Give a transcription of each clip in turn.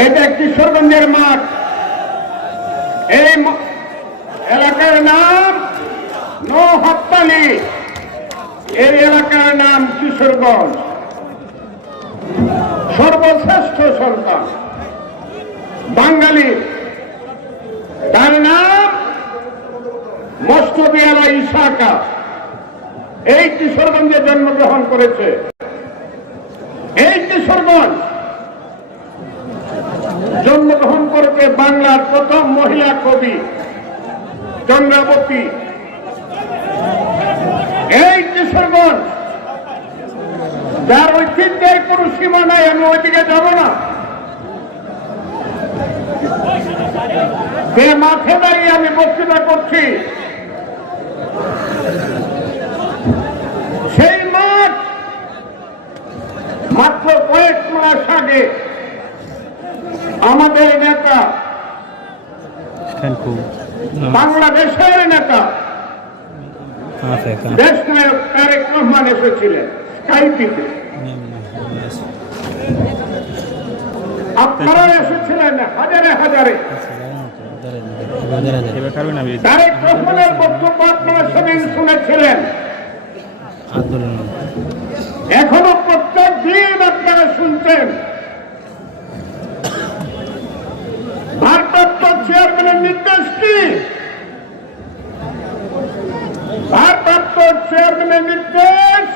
এটা একটি সরগঞ্জের মাঠ। এই এলাকার নাম নহাপ্তালি এই এলাকার নাম কিশোরগঞ্জ। সর্বশ্রেষ্ঠ সন্তান। বাঙালি। তার নাম মস্তবি আলা ইসাকা। এই কিশোরগঞ্জে জন্মগ্রহণ করেছে। এই কিশোরগঞ্জ জন্মগ্রহণ করেছে বাংলার প্রথম মহিলা কবি, চন্দ্রাবতী। এই কিশোরগঞ্জ যার ঐতিহ্যের কোনো সীমা নাই, আমি ওইদিকে যাব না। যে মাঠে দাঁড়িয়ে আমি বক্তৃতা করছি, সেই মাঠ মাত্র কয়েক মাস আগে আমাদের নেতা বাংলাদেশের নেতা. দেশ নায়ক তারেক রহমান এসেছিলেন স্কাইপিতে আপনারা এসেছিলেন হাজারে হাজারে। তারেক রহমানের বক্তব্য আপনারা সেদিন শুনেছিলেন। এখনও প্রত্যেক দিন আপনারা শুনছেন। ভারপ্রাপ্ত নির্দেশ কি ভারপ্রাপ্ত চেয়ারম্যানের নির্দেশ।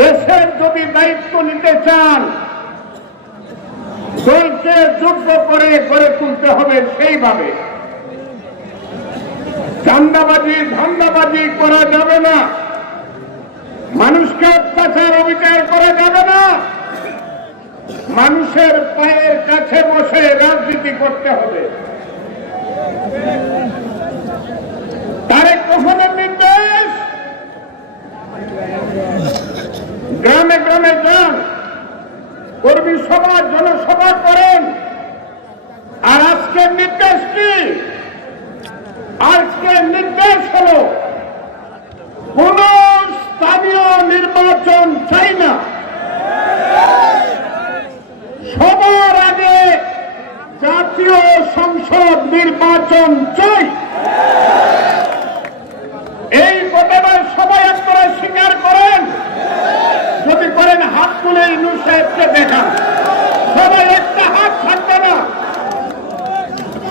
দেশের যদি দায়িত্ব নিতে চান, দলকে যোগ্য করে গড়ে তুলতে হবে সেইভাবে। চান্দাবাজি, ধান্দাবাজি করা যাবে না। মানুষকে অত্যাচার, অবিচার করা যাবে না। মানুষের পায়ের কাছে বসে রাজনীতি করতে হবে। জনসভা করেন। আর আজকের নির্দেশ কি আজকের নির্দেশ হলো, কোন স্থানীয় নির্বাচন চাই না। সবার আগে জাতীয় সংসদ নির্বাচন চাই। এই ঘটনায় সবাই আপনারা স্বীকার করেন। যদি করেন হাত তুলে ইনু সাহেবকে দেখান। সবাই একটা হাত থাকবে না।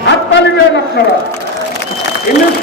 হাত তালি আপনারা। ইংলিশ